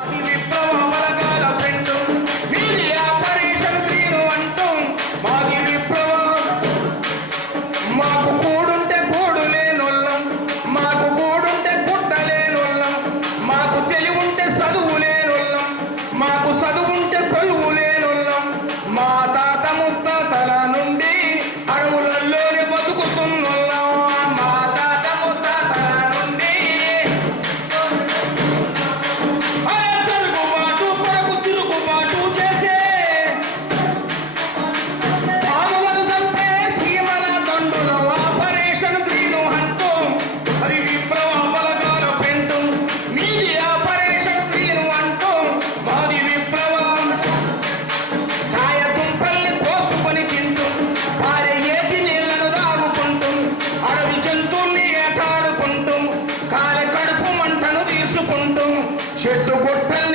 అది সেদ্ধ করতে